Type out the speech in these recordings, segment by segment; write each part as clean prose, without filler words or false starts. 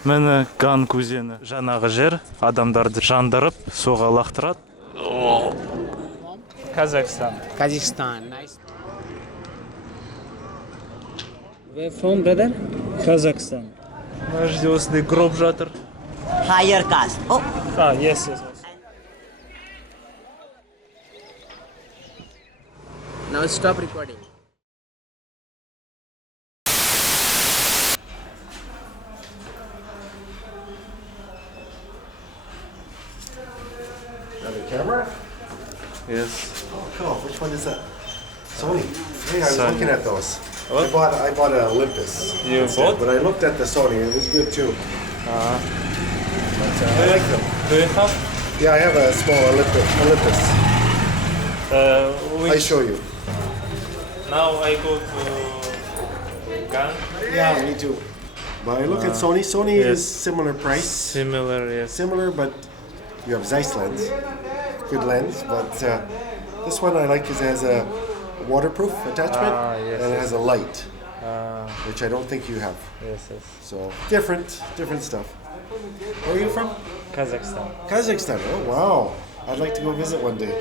Мені Ганг өзені жаңағы жер адамдарды жандырып суға лақтырады. Kazakhstan. Kazakhstan, nice. Where from, brother? Kazakhstan. Мына жерде осындай гроб жатыр. Higher caste. Oh, Yes. Now stop recording. Another camera? Yes. Oh, cool. Which one is that? Sony. Hey, I was Sony. looking at those. What? I bought an Olympus. You bought? But I looked at the Sony. It was good too. But, I like them. Do you have? Yeah, I have a small Olympus. I show you. Now I go to Gun. Yeah, me too. But I look at Sony. Sony yes. is similar price. Similar, yes. Similar, but you have Zeiss lens. Good lens. But this one I like because it has a waterproof attachment Yes, and it yes. has a light, which I don't think you have. Yes. So different stuff. Where are you from? Kazakhstan. Kazakhstan. Oh wow! I'd like to go visit one day.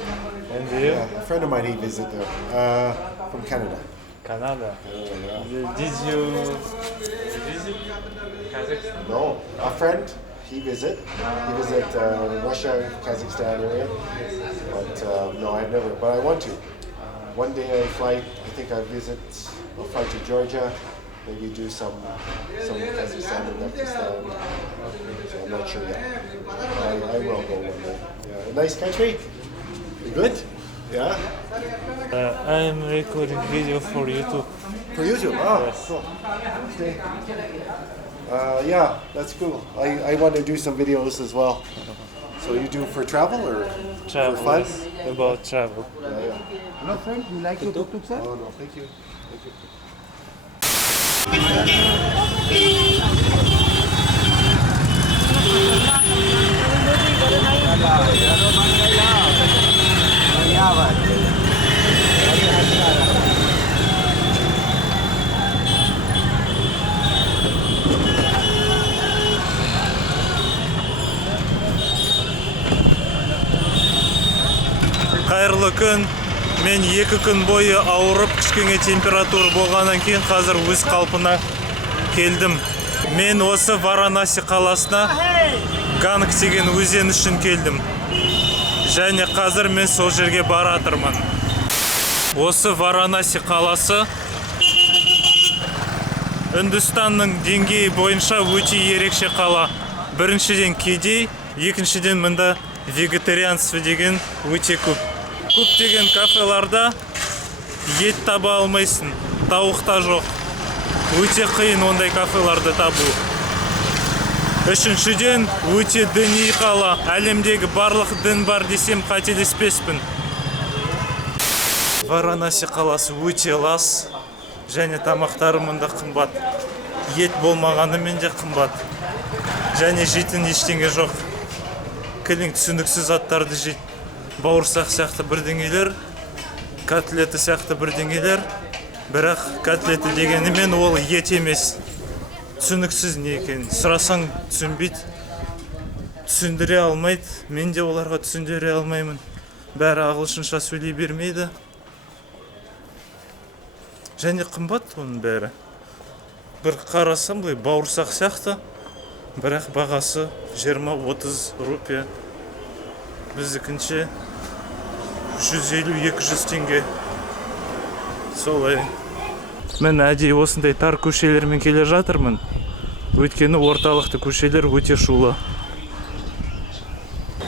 And you? Yeah, a friend of mine he visited there from Canada. Canada. Yeah. Did you visit Kazakhstan? No, a friend he visit. He visit Russia, Kazakhstan area. But no, I've never. But I want to. One day I fly. I think I'll fly to Georgia. Maybe do some Kazakhstan and Uzbekistan. So I'm not sure yet. I will go one day. Yeah, a nice country. You good? Yeah. I'm recording video for YouTube. For YouTube. Oh, Yes. cool. Okay. Yeah, that's cool. I want to do some videos as well. So you do for travel or Travel. for fun? Yes, about travel. Yeah. Hello, friend. You like your tuk-tuk, sir? Oh no, thank you. Thank you. Қайырлы күн. Мен 2 күн бойы ауырып, кішкене температура болғаннан кейін қазір өз қалпына келдім. Мен осы Варанаси қаласына Ганг деген өзен үшін келдім. Және қазір мен сол жерге баратырмын. Осы Варанаси қаласы Үндістанның деңгейі бойынша өте ерекше қала. Біріншіден кедей, екіншіден мында вегетарианство деген өте көп. Көптеген кафеларда ет таба алмайсың, тауық та жоқ. Өте қиын ондай кафеларды табу. Үшіншіден өте діни қала. Әлемдегі барлық дін бар десем қателеспеспін. Варанаси қаласы өте лас, және тамақтары мұнда қымбат. Ет болмағанымен де қымбат. Және жейтін ештеңе жоқ. Кілең түсініксіз заттарды жейді. Бауырсақ сияқты бірдеңелер, котлеті сияқты бірдеңелер, бірақ котлеті дегенімен ол ет емес. Түсініксіз не екен. Сұрасаң түсінбейді, түсіндіре алмайды. Мен де оларға түсіндіре алмаймын. Бәрі ағылшынша сөйлей бермейді. Және қымбат оның бәрі. Бір қарасам бұлай бауырсақ сияқты, бірақ бағасы 20-30 рупия. Біздікінше 150-200 теңге. Солай. Мен әдейі осындай тар көшелермен келе жатырмын. Өйткені орталықты көшелер өте шулы.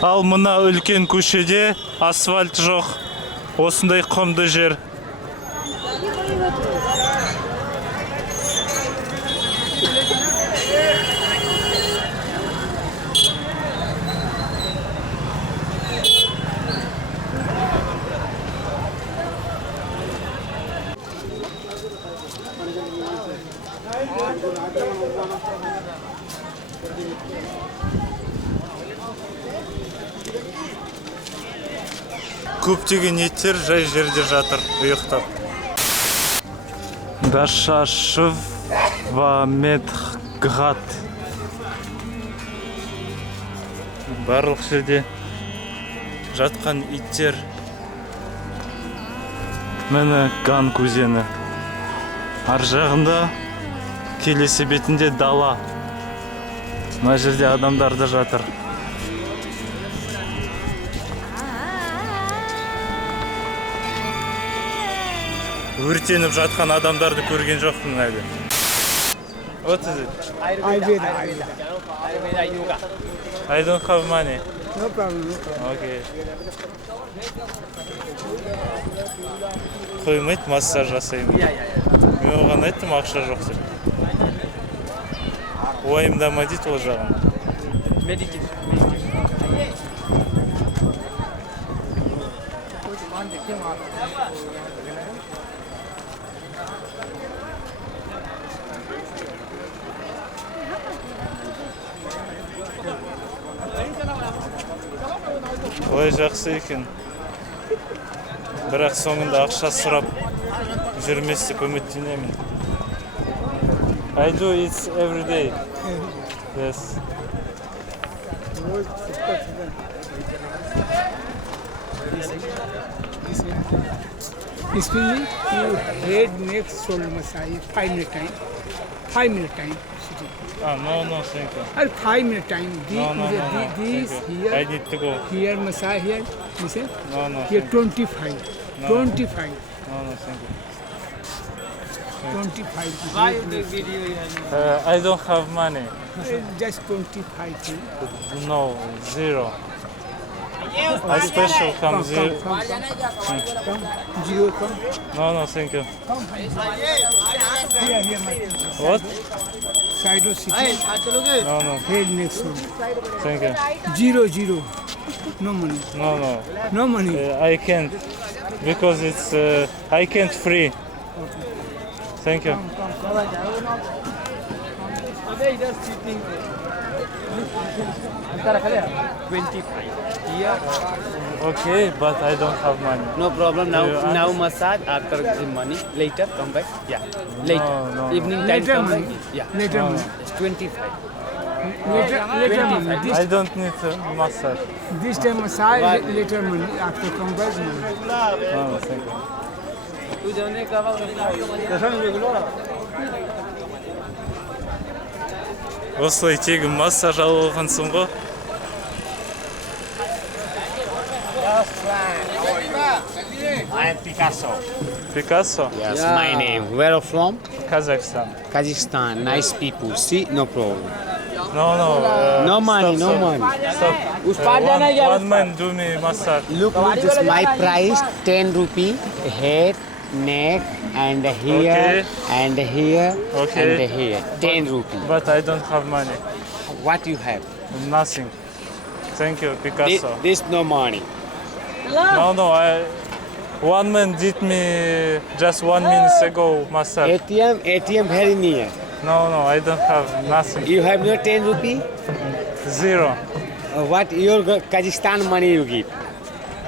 Ал мына үлкен көшеде асфальт жоқ. Осындай құмды жер. Көптеген еттер жай жерде жатыр, ұйықтап. Дашашев ва Медхгат барлық жерде жатқан иттер. Міне Ганг өзені. Ар жағында келесі бетінде дала. Мына жерде адамдар да жатыр. Өртеніп жатқан адамдарды көрген жоқпын әлі. What is it? Ayurveda. Ayurveda yoga. I don't have money. No problem. Okay. Қоймайды, массаж жасаймын. Мен оған айттым, ақша жоқ деп. Уайымдама дейді ол жағын. Meditation. Ой, жақсы екен. Бірақ соңында ақша сұрап жүрмес деп үміттенемін. I do it every day. Yes. This means you head, neck, shoulder massage, 5 minute time. 5 minute time sitting. No, thank you. Or 5 minute time. No, This thank you. I here, need to go. here massage here. Listen. No, Here thank you. 25. No. 25. No, thank you. 25. Why you take video? I don't have money. Just 25. Thing. No, zero. I special come zero. Come. Zero come. No, thank you. Here, my What? side of sitting. No, Head, neck, shoulder. thank you. Zero. No money. No. No money. I can't because it's I can't free. Thank you. Either sitting. 25. Here. Okay, but I don't have money. No problem. Do you Now understand? massage after the money. Later come back. Yeah. Later. No. Evening time Later come money. back. Yeah. Later money. It's 25. Later money. I don't need a massage. This time massage, later money. After come back money. No, thank you. Осылай тегін массаж алған соң ғой. I am Picasso. Picasso? Yes, my name. Where are from? Kazakhstan. Kazakhstan. Nice people. See, no problem. No. No money, stop, no stop. money. Stop. One man do me massage. Look, this my price 10 rupee. Head, neck, and here, Okay. and here, Okay. and here. 10 rupee. But I don't have money. What you have? Nothing. Thank you, Picasso. This no money. No. One man did me just 1 minute ago massage. ATM very near. No, I don't have nothing. You have no 10 rupee? Zero. What your Kazakhstan money you give?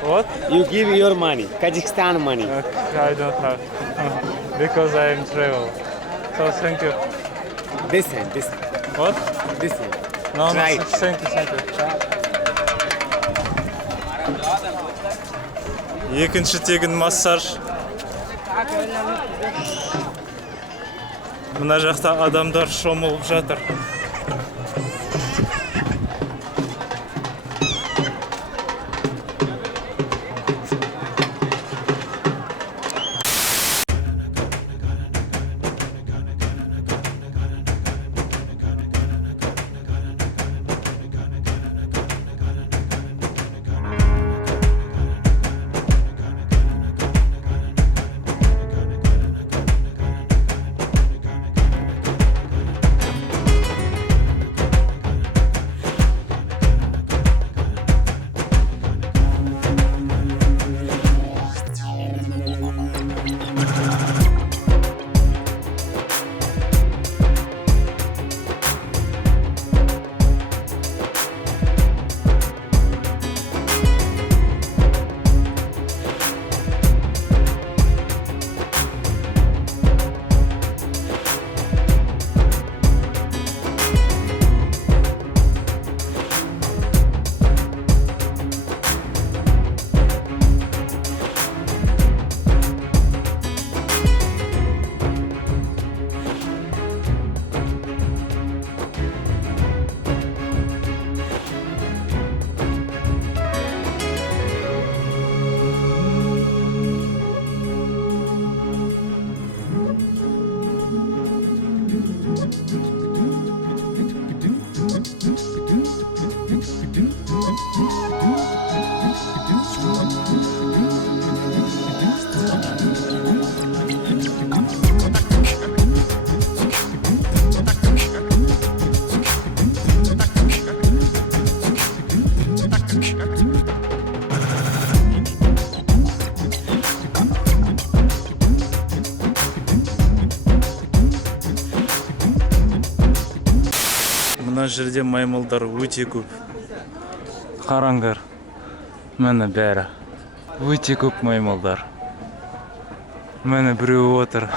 What? You give your money, Kazakhstan money. I don't have. Because I am travel. So thank you. This hand. What? This hand. No, Right. thank you. Екінші тегін массаж. Мына жақта адамдар шомылып жатыр. Ана жерде маймылдар өте көп. Қараңдар. Міне бәрі. Өте көп маймылдар. Міне біреу отыр.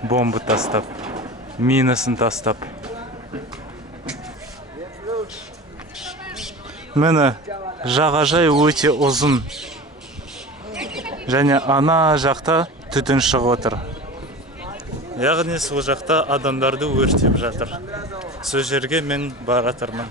Бомба тастап. Минасын тастап. Міне жағажай өте ұзын. Және ана жақта түтін шығып отыр. Яғни сол жақта адамдарды өртеп жатыр. Сол жерге мен баратырмын.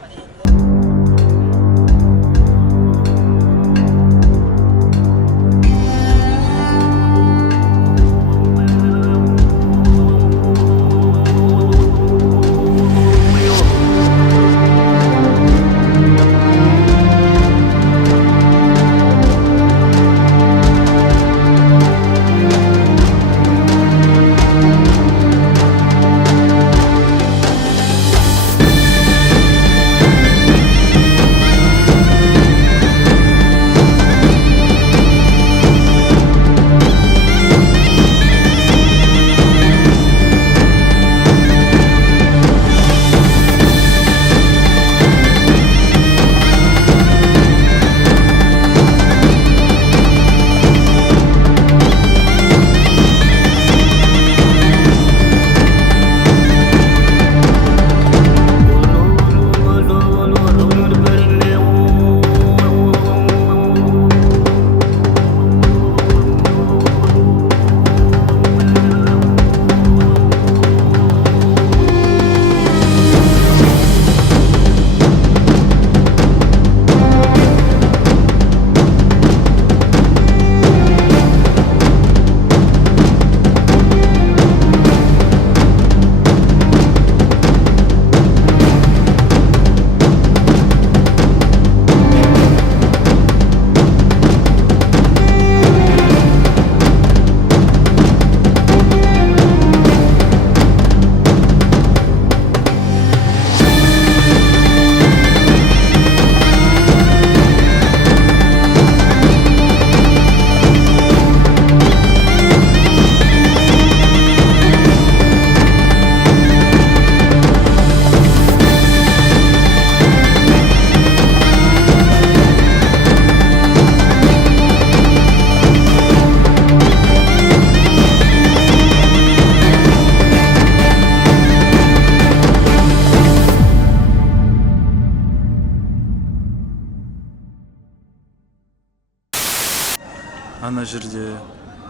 Ана жерде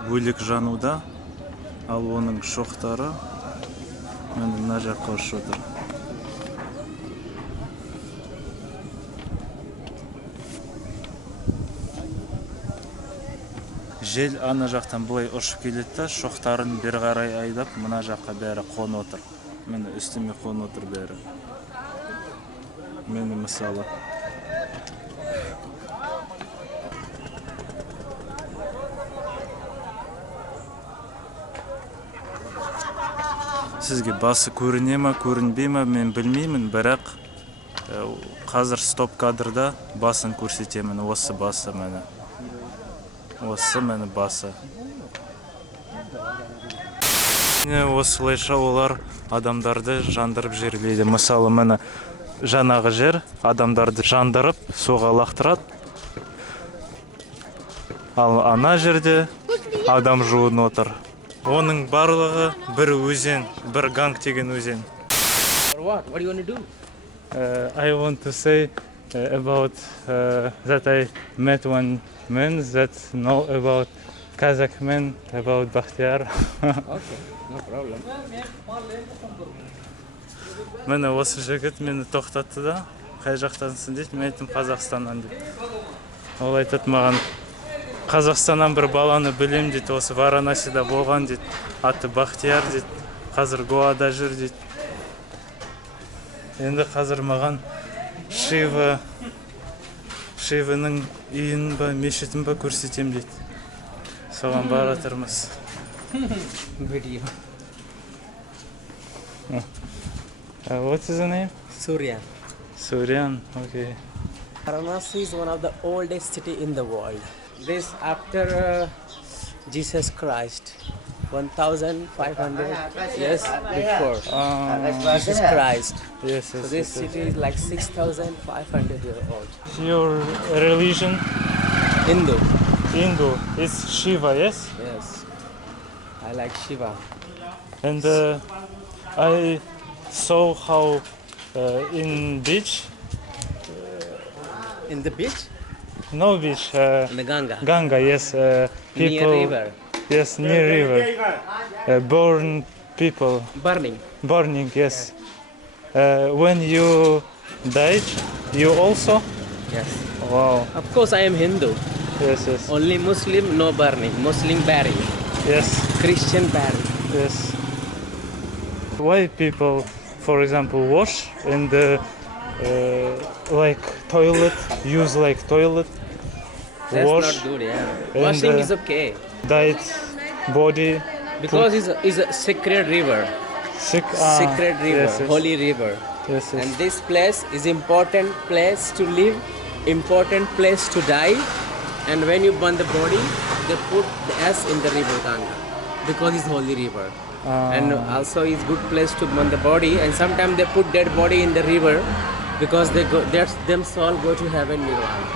бөлек жануда, ал оның шоқтары мына жаққа ұшып отыр. Жел ана жақтан былай ұшып келеді да, шоқтарын бері қарай айдап, мына жаққа бәрі қонып отыр. Міне үстіме қонып отыр бәрі. Міне мысалы. Сізге басы көріне ма, көрінбей ма, мен білмеймін, бірақ қазір стоп кадрда басын көрсетемін. Осы басы мені. Осы мені басы. Осылайша олар адамдарды жандырып жерлейді. Мысалы, мені жаңағы жер адамдарды жандырып, соға лақтырады. Ал ана жерде адам жуын отыр. Оның барлығы бір өзен, бір ганг деген өзен. What do you want to do? I want to say about that I met one man that know about Kazakh man, about Bakhtiar. Okay, no problem. Мені осы жігіт мені тоқтатты да, қай жақтансың дейді, мен айттым Қазақстаннан дейді. Ол айтады маған, Қазақстаннан бір баланы білем дейді, осы Варанасида болған дейді, аты Бахтияр дейді, қазір Гоада жүр дейді. Енді қазір маған Шиваның үйін ба, мешітін ба көрсетем дейді. Соған баратырмыз. Video. What's his name? Surya. Suryan, okay. Varanasi is one of the oldest city in the world. This after Jesus Christ 1,500 years before Jesus Christ. Yes, So yes, this yes, city is like 6,500 years old. yes. Your religion, Hindu. Hindu, is Shiva, yes? Yes. I like Shiva. And I saw how in beach, In the beach? no beach, In the Ganga. Ganga, yes, people, Near river. yes, near river, burn people, Burning. burning, yes. When you died, you also? Yes. Wow, Of course I am Hindu. yes, yes, Only Muslim, no burning. Muslim bury. yes, Christian bury. yes. Why people, for example, wash in the like toilet, use like toilet, That's wash not good, yeah. And, Washing is okay. died body, Because it's a sacred river. sick, Sacred river. yes, yes, Holy river. yes, yes. And this place is important place to live, important place to die. And when you burn the body, they put the ash in the river Ganga because it's holy river. And also it's good place to burn the body. And sometimes they put dead body in the river because they go, them soul go to heaven nirvana.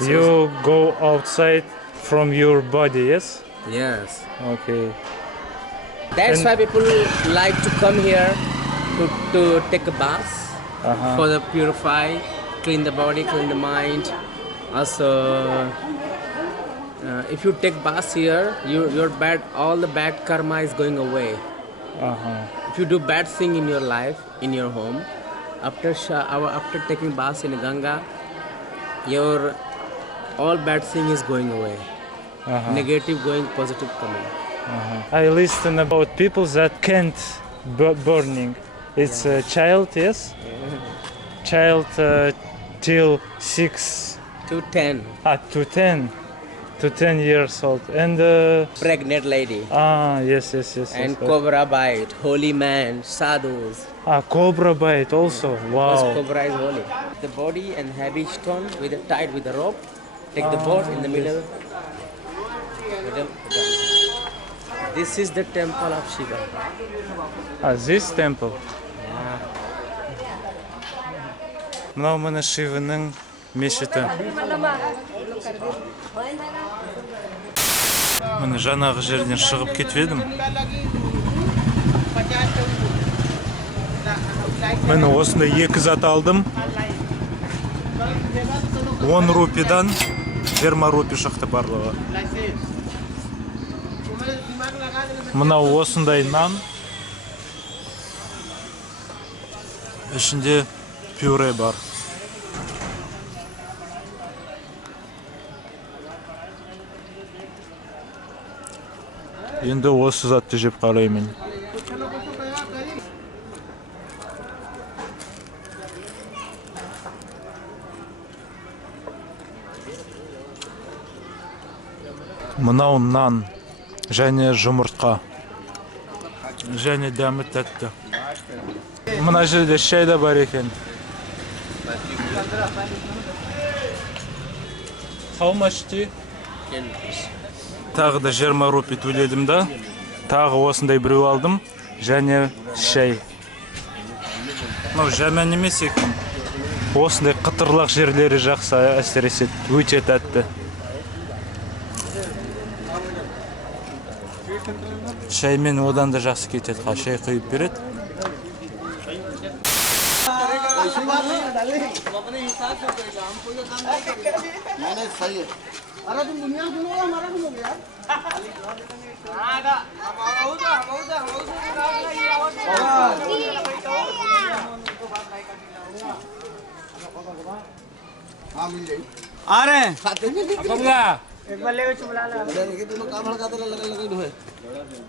You go outside from your body, yes? Yes. Okay. That's And- why people like to come here to take a bath for the purify, clean the body, clean the mind. Also, if you take bath here, your bad all the bad karma is going away. If you do bad thing in your life, in your home, after taking bath in Ganga, your all bad thing is going away. Negative going, positive coming. I listen about people that can't burning. It's a child, yes? Child till 6, To 10, to 10, to 10 years old. And pregnant lady. yes, yes, yes. And yes. cobra bite, holy man, sadhus. Cobra bite also. Because Wow. cobra is holy. The body and heavy stone with a tied with a rope. Take the board in the middle. This is the temple of Shiva. This temple. Мынау міне Шиваның мешіті. Міне жаңағы жерден шығып кетіп едім. Міне осындай екі зат алдым. 10 рупидан 20 рупи шықты барлығы. Мынау осындай нан. Ішінде пюре бар. Енді осы затты жеп қараймын. Мынау нан және жұмыртқа. Және дәмі тәтті. Мына жерде шай да бар екен. How much tea? Тағы да 20 рупи төледім да. Тағы осындай біреу алдым. Және шай. Мынау жаман емес екен. Осындай қытырлақ жерлері жақсы әсіресе өте тәтті. Шаймен одан да жақсы кетеді. Шай құйып береді. आ रहे हैं एक बार लेके चुप ला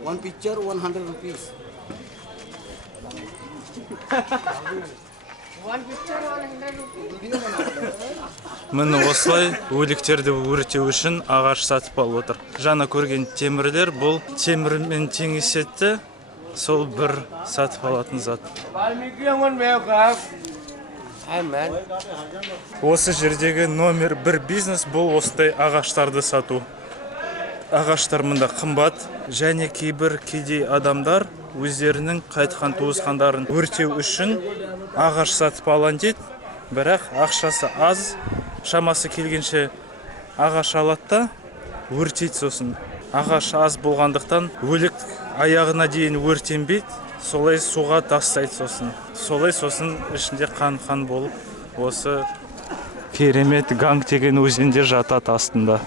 One picture, 100 rupees. Міне осылай өліктерді өртеу үшін ағаш сатып алып отыр. Жаңа көрген темірлер бұл темірмен теңеседі, сол бір сатып алатын зат. Осы жердегі номер 1 бизнес бұл осындай ағаштарды сату. ағаштар мында қымбат, және кейбір кедей адамдар өздерінің қайтқан туысқандарын өртеу үшін ағаш сатып алан дейді, бірақ ақшасы аз, шамасы келгенше ағаш алады да өртейді. Сосын ағаш аз болғандықтан өлік аяғына дейін өртенбейді, солай суға тастайды. Сосын ішінде қан болып осы керемет Ганг деген өзенде жатады астында.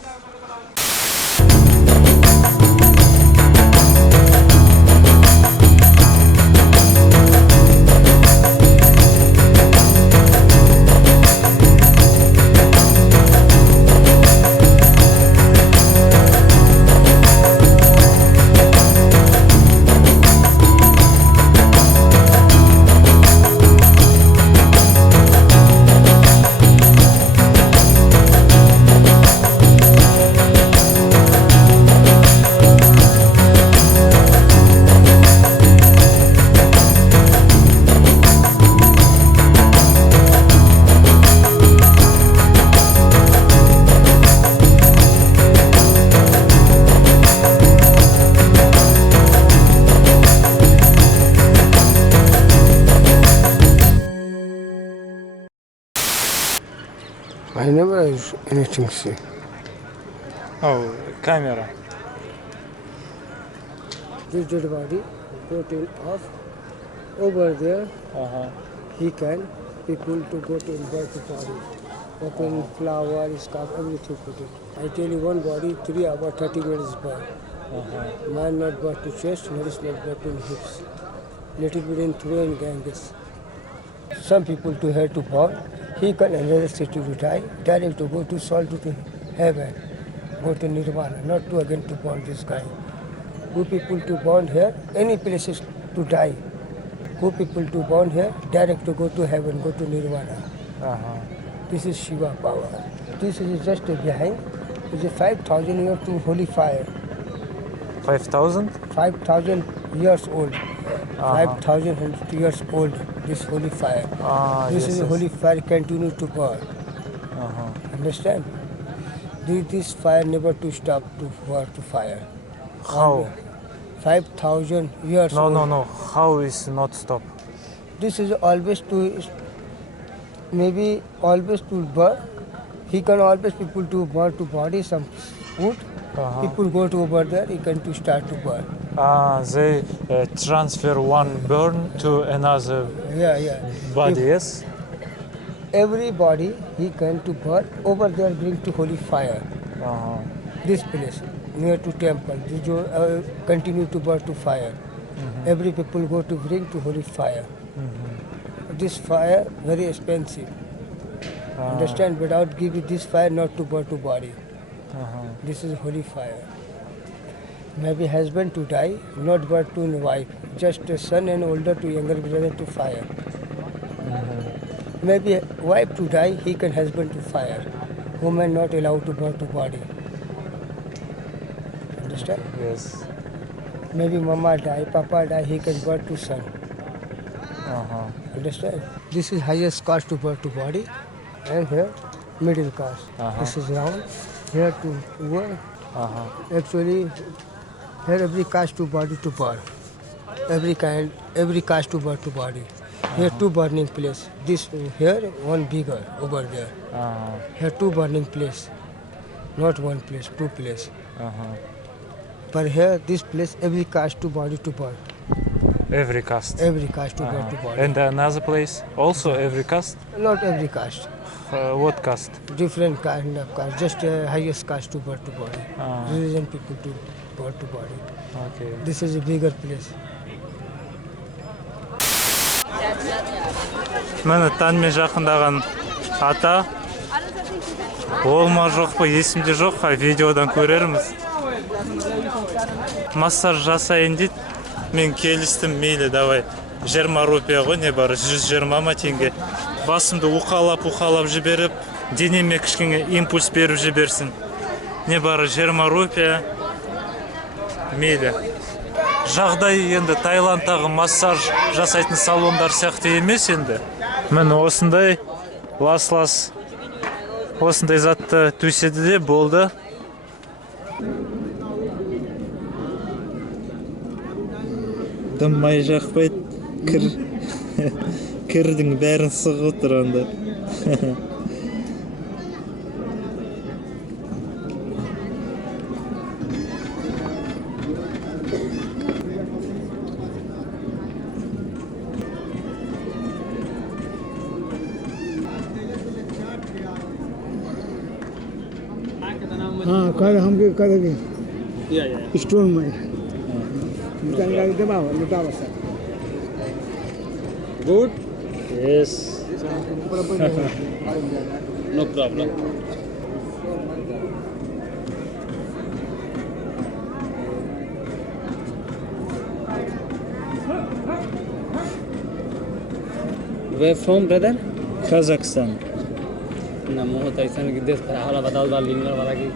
I never anything see. Oh, camera. This dead body go to off over there. He can people to go to invite the body. Open flower, scarf, everything put it. I tell you one body 3 hours 30 minutes burn. Man not burn to chest, nourish not burn to hips. Little bit in through and ganges. Some people to have to burn. He can another city to die, direct to go to soul to heaven, go to nirvana, not to again to burn this guy. Who people to burn here, any places to die. Who people to burn here, direct to go to heaven, go to nirvana. This is Shiva power. This is just behind. It's a 5,000 years to holy fire. 5,000? 5,000 years old. 5,000 years old. This holy fire. This is a holy fire continue to burn. Understand? This fire never to stop to burn to fire. How? 5,000 years old. No. How is not stop? This is always to, maybe always to burn. He can always people to burn to body some food. People go to over there, he can to start to burn. They transfer one burn to another body, yes? Everybody he can to burn over there, bring to holy fire. This place near to temple, this continue to burn to fire. Every people go to bring to holy fire. This fire very expensive. Understand? Without giving this fire not to burn to body. This is holy fire. Maybe husband to die, not burn to wife. Just a son and older to younger brother to fire. Maybe wife to die, he can husband to fire. Woman not allowed to burn to body. Understand? Yes. Maybe mama die, papa die, he can burn to son. Understand? This is highest caste to burn to body, and here middle caste. This is round. Here to work. Actually, here every caste to body to burn. Every caste to burn to body. Here two burning place. This here one bigger over there. Here two burning place. Not one place, two place. But here this place every caste to body to burn. Every caste? Every caste to burn to body. And another place also every caste? Not every caste. What caste? Different kind of caste. Just highest caste to burn to body. Religion people to burn to body. Okay. This is a bigger place. Міне таңмен жақындаған ата. Ол ма жоқ па, есімде жоқ, видеодан көрерміз. Массаж жасайын дейді. Мен келістім, мейлі, давай. 20 рупия ғой, не бар, 120 ма теңге. Басымды уқалап жіберіп, денеме кішкене импульс беріп жіберсін. Не бар, 20 рупия. Мейлі. Жағдай енді Таиландтағы массаж жасайтын салондар сияқты емес енді. Міне осындай осындай затты төседі де болды. Адам май жақпайды, кірдің бәрін сығып отыр анда. हाँ कर हम करेंगे stone में लुटावा sir Good? Yes. No problem. Where from, brother? Kazakhstan. ना मोह तो ऐसा नहीं कि देश खराब वाला बताओ दाल लिंगर वाला की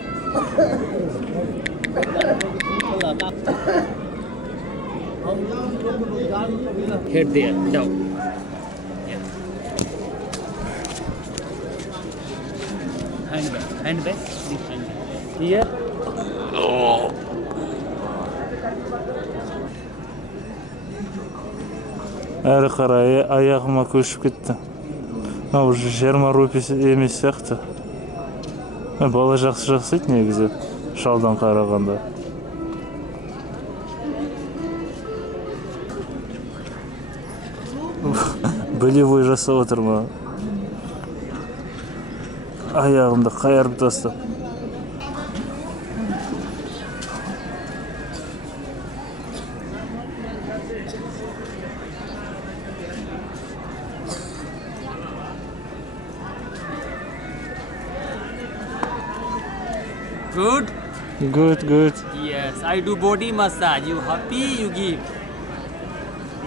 head there down handbag this handbag here Әрі қарай аяғыма көшіп кетті. Уже 20 рупий емес сияқты. Бала жақсы еді негізі, шалдан қарағанда. Болевой жасап отыр ма? Аяғымды қайырып тастап. good Good. yes I do body massage you happy you give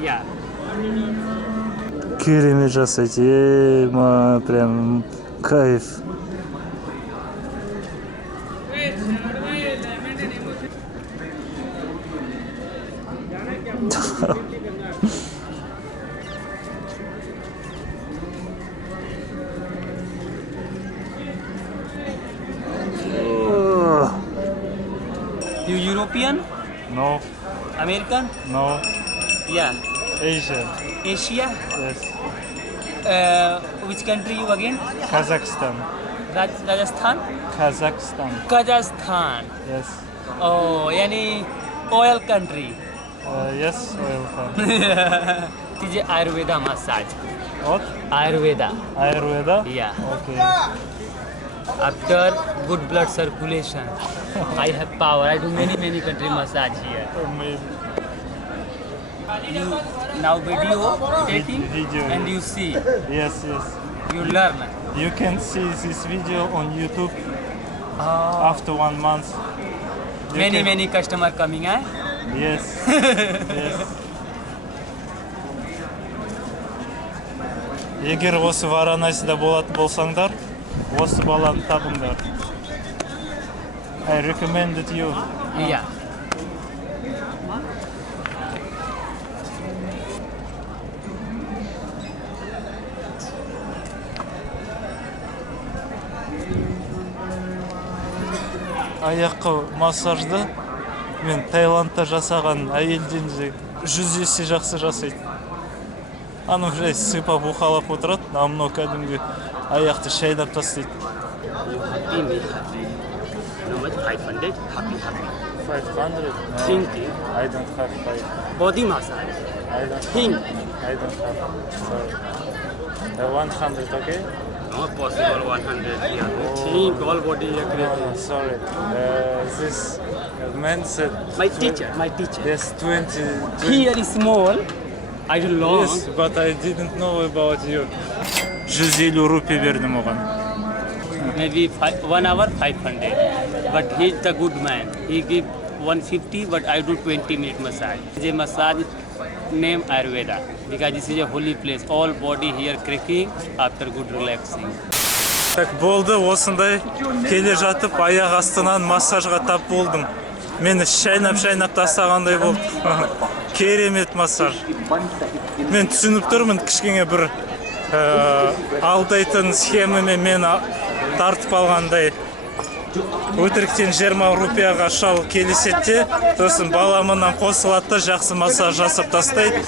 yeah Керемет жасайды, прям кайф. you European No, American no, yeah Asian. Asia Yes. which country you again Kazakhstan. Rajasthan Kazakhstan. Yes Yes. yani oil country Yes, welcome. this is Ayurveda massage What? Ayurveda Ayurveda? yeah Okay. after good blood circulation I have power I do many country massage here you now video taking Video, and yes. you see Yes. you learn You can see this video on YouTube after 1 month. You can- many customer coming Yes. Yes. Егер осы Варанасида болатын болсаңдар, осы баланы табыңдар. I recommended you. yeah Аяққа массажды мен Таиландта жасаған әйелден 100 есе жақсы жасайды. Аны жай сыпап уқалап отырады, намно кәдімгі аяқты шайнап тастайды. happy me happy how much 500 happy 500? thinking I don't have 5. body massage I don't think I don't have. Sorry. 100, okay? not possible 100 yeah think all body No, sorry. This man said. my teacher Yes, 20. here is small I do long Yes, but I didn't know about you. 150 рупий бердім оған. maybe 1 hour 500 but he's the good man he give 150 but I do 20-minute massage the massage name Ayurveda because this is a holy place all body here cracking after good relaxing Так болды, осындай келе жатып аяқ астынан массажға тап болдым. Мені шайнап тастағандай болды. Керемет массаж. Мен түсініп тұрмын, кішкене бір алдайтын схемамен мені тартып алғандай. өтіріктен 20 рупияға шал келісетте, сосын баламынан қосылады да жақсы массаж жасап тастайды.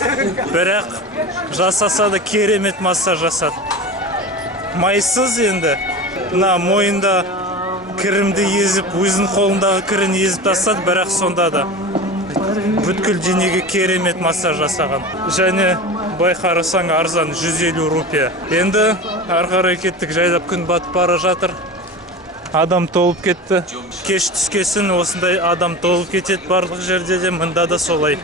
Бірақ жасаса да керемет массаж жасады. Майсыз енді. Мына мойында кірімді езіп, өзінің қолындағы кірін езіп тастады, бірақ сонда да бүткіл денеге керемет массаж жасаған. Және байқарасаң арзан 150 рупия. Енді арқарай кеттік, жайлап күн батып бара жатыр. Адам толып кетті. Кеш түскесін осындай адам толып кетеді барлық жерде де, мында да солай.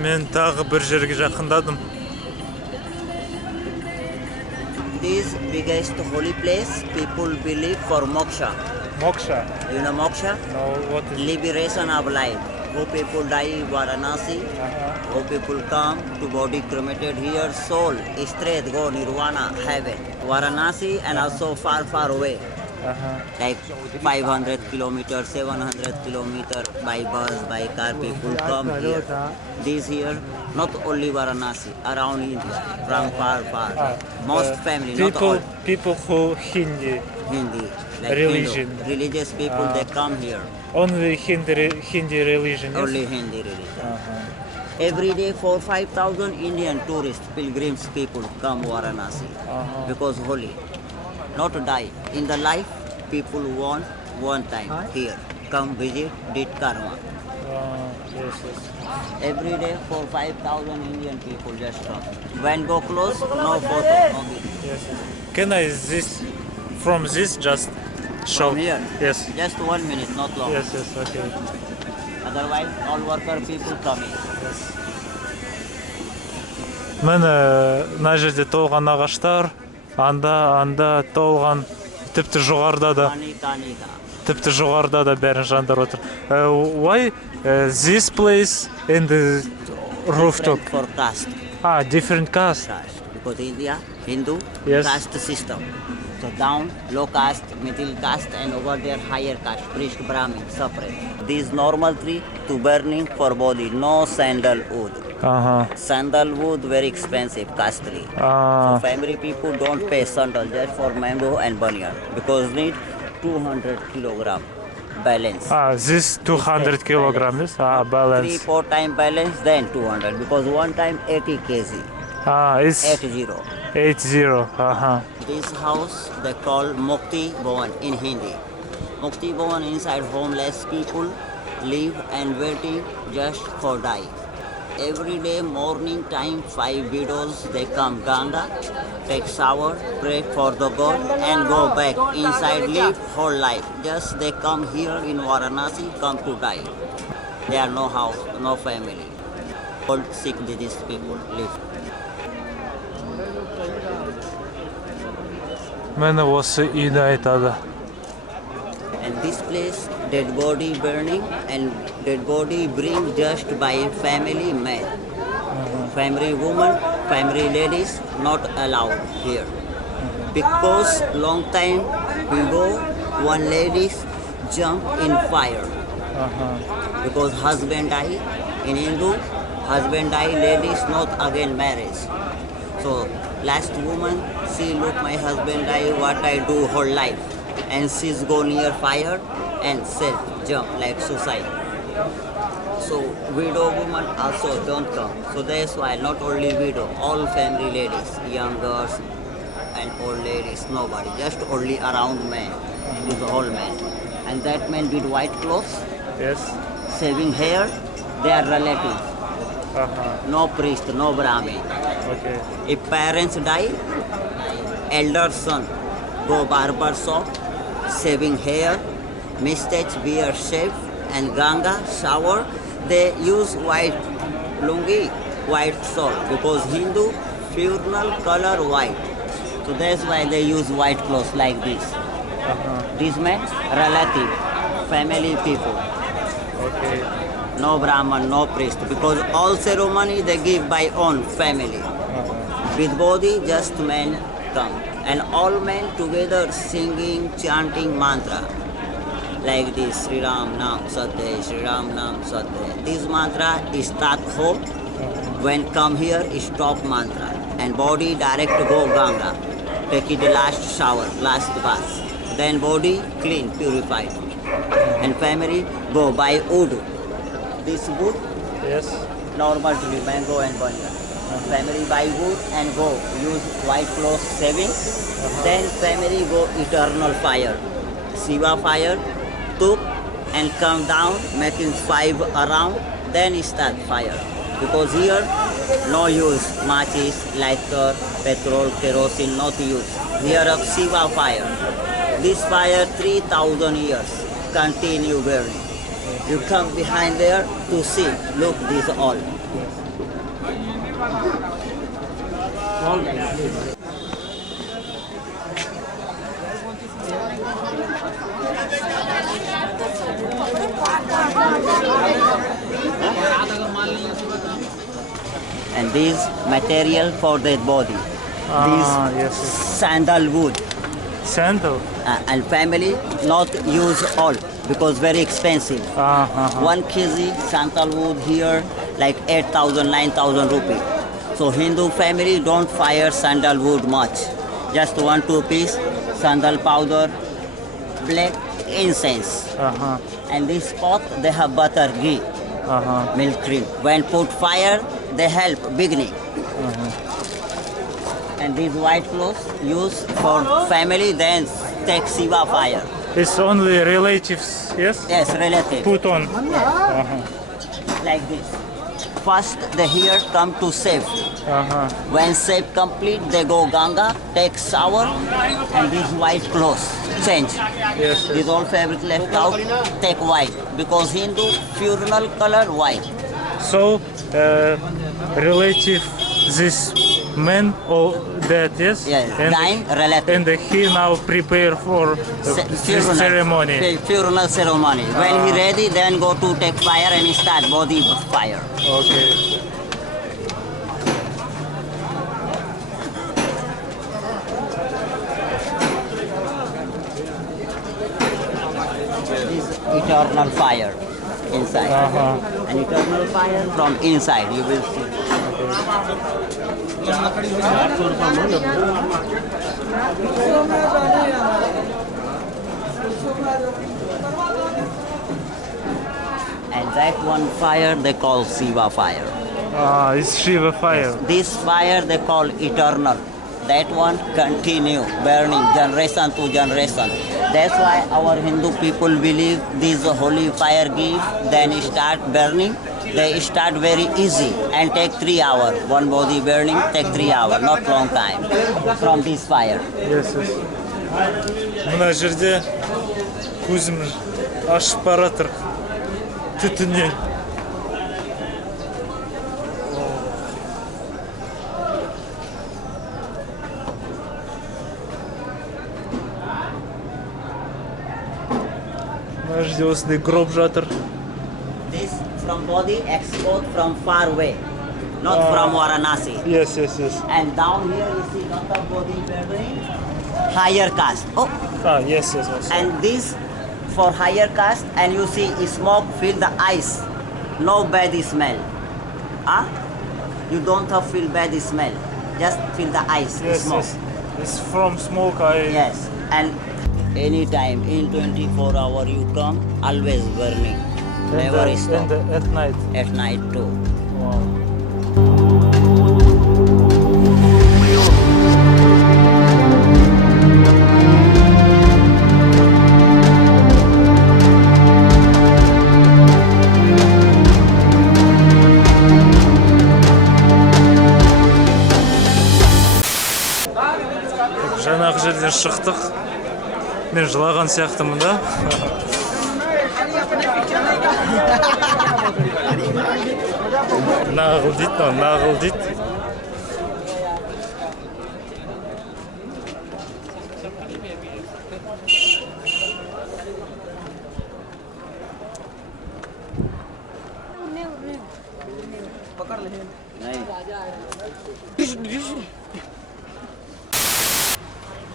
Мен тағы бір жерге жақындадым. This biggest holy place, people believe for moksha. Moksha? You know moksha? No, what is it? Liberation of life. Who people die in Varanasi, who people come to body cremated here, soul straight go nirvana, heaven. Varanasi and also far, far away. Like 500 kilometers, 700 kilometers by bus, by car, people come here. This here, not only Varanasi, around India, from far, far. Most family, not all. People who Hindi like religion. Hindu, religious people, they come here. Only Hindi religion. Only Hindi religion. Every day 4,000-5,000 Indian tourists, pilgrims people come Varanasi because holy. Not to die. In the life, people want one time here. Come visit, did karma. Yes. Every day 4,000-5,000 Indian people just come. When go close, no photo, no video. Yes. Can I from this just show? From here? Yes. Just 1 minute, not long. Yes, okay. Otherwise, all worker people coming. Yes. Міне мына жерде толған ағаштар, анда толған, тіпті жоғарда да. Тіпті жоғарда да бәрін жандар отыр. Why this place in the rooftop? For caste. Different caste. Because India, Hindu, Yes. caste system. So down, low caste, middle caste, and over there higher caste, priest, Brahmin, separate. This normal tree to burning for body, no sandalwood. Sandalwood very expensive, costly. So family people don't pay sandal just for mango and banyan because need 200 kilogram balance. This 200 kilograms, balance. 3-4 time balance, then 200 because one time 80 kg. It's 80. 80. This house they call Mukti Bhavan in Hindi. Mukti Bhavan inside homeless people live and waiting just for die. Every day morning time 5 widows they come Ganga, take shower, pray for the God and go back inside live whole life. Just they come here in Varanasi come to die. They are no house, no family. All sick disease people live. Мені осы үйді айтады. And this place, dead body burning and dead body bring just by family man. Family woman, family ladies not allowed here. Because long time ago, one lady jump in fire. Because husband die in Hindu, husband die, ladies not again marriage. So last woman, she look my husband die, what I do whole life. And she's go near fire and self jump like suicide. So widow woman also don't come. So that's why not only widow, all family ladies, young girls and old ladies, nobody, just only around men, with all men. And that man with white clothes, Yes. shaving hair, they are relatives. No priest, no Brahmin. Okay. If parents die, elder son go barber shop, shaving hair, mustache, beard shave, and Ganga shower. They use white lungi, white shawl because Hindu funeral color white. So that's why they use white clothes like this. This means relative, family people. Okay. No Brahman, no priest, because all ceremony they give by own family. With body, just men come. And all men together singing, chanting mantra. Like this, Sri Ram Nam Satya, Sri Ram Nam Satya. This mantra is start ho. When come here, stop mantra. And body direct go Ganga. Take it the last shower, last bath. Then body clean, purified. And family go by wood. This wood, Yes. normal tree, mango and banyan. Family buy wood and go use white cloth saving. Then family go eternal fire. Shiva fire, took and come down, making 5 around, then start fire. Because here no use matches, lighter, petrol, kerosene, not use. Here of Shiva fire. This fire 3,000 years continue burning. You come behind there to see. Look, this all. All like this. And this material for their body. Ah, This yes. sandalwood. Sandal. And family not use all because very expensive. 1 kg sandalwood here like 8,000, 9,000 rupees. So Hindu family don't fire sandalwood much. Just 1-2 piece sandal powder, black incense. And this pot they have butter, ghee, milk cream. When put fire, they help beginning. And these white clothes used for family, then take Shiva fire. It's only relatives, yes? Yes, relative. Put on. Like this. First, they here come to save. When save complete, they go Ganga, take shower, and these white clothes change. Yes, These all fabric left out, take white. Because Hindu funeral color white. So, relative, this man or dead, yes? Yes, And, dying relative. and he now prepare for this ceremony. Funeral ceremony. When he ready, then go to take fire and start body fire. Okay. This eternal fire inside. An eternal fire from inside, you will see. And that one fire they call Shiva fire. It's Shiva fire. This fire they call eternal. That one continue burning generation to generation. That's why our Hindu people believe this holy fire give, then start burning. They start very easy and take 3 hours. One body burning take 3 hours, not long time from this fire. Yes, yes. Мына жерде көзім ашып бара жатыр түтіннен. Мына жерде осындай гроб жатыр. This from body export from far away, not from Varanasi. Yes, yes, yes. And down here you see lot of body burning, higher caste. Oh, Yes, yes, also. and this for higher caste, and you see smoke fill the eyes, no bad smell. Huh? You don't have feel bad smell, just feel the eyes Yes, smoke. yes. It's from smoke. Yes, and anytime in 24 hours you come, always burning. Never stop. And at night. At night too. Wow. Жаңағы жерден шықтық. Мен жылаған сияқтымын да. Нағыл дейді, нағыл дейді.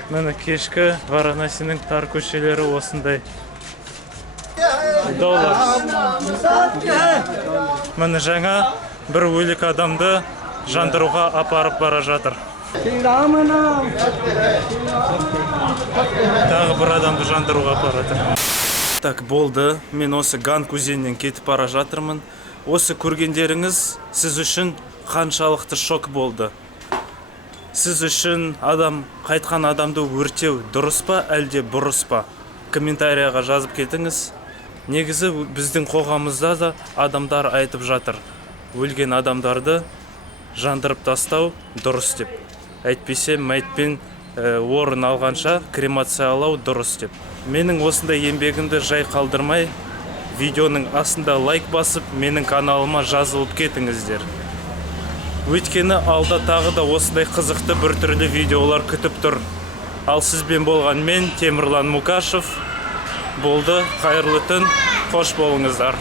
Міне кешкі Варанасиның тар көшелері осындай. Доллар. Міне жаңа бір өлік адамды жандыруға апарып бара жатыр. Тағы бір адамды жандыруға апарады. Так, болды. Мен осы Ганг өзенінен кетіп бара жатырмын. Осы көргендеріңіз сіз үшін қаншалықты шок болды? Сіз үшін қайтқан адамды өртеу дұрыс па, әлде бұрыс па? Комментарияға жазып кетіңіз. Негізі біздің қоғамымызда да адамдар айтып жатыр. Өлген адамдарды жандырып тастау дұрыс деп. Әйтпесе мәйітпен орын алғанша кремациялау дұрыс деп. Менің осындай еңбегімді жай қалдырмай, видеоның астында лайк басып, менің каналыма жазылып кетіңіздер. Өйткені алда тағы да осындай қызықты бір түрлі видеолар күтіп тұр. Ал сізбен болған мен, Темірлан Мукашев. Болды, қайырлы түн, қош болыңыздар.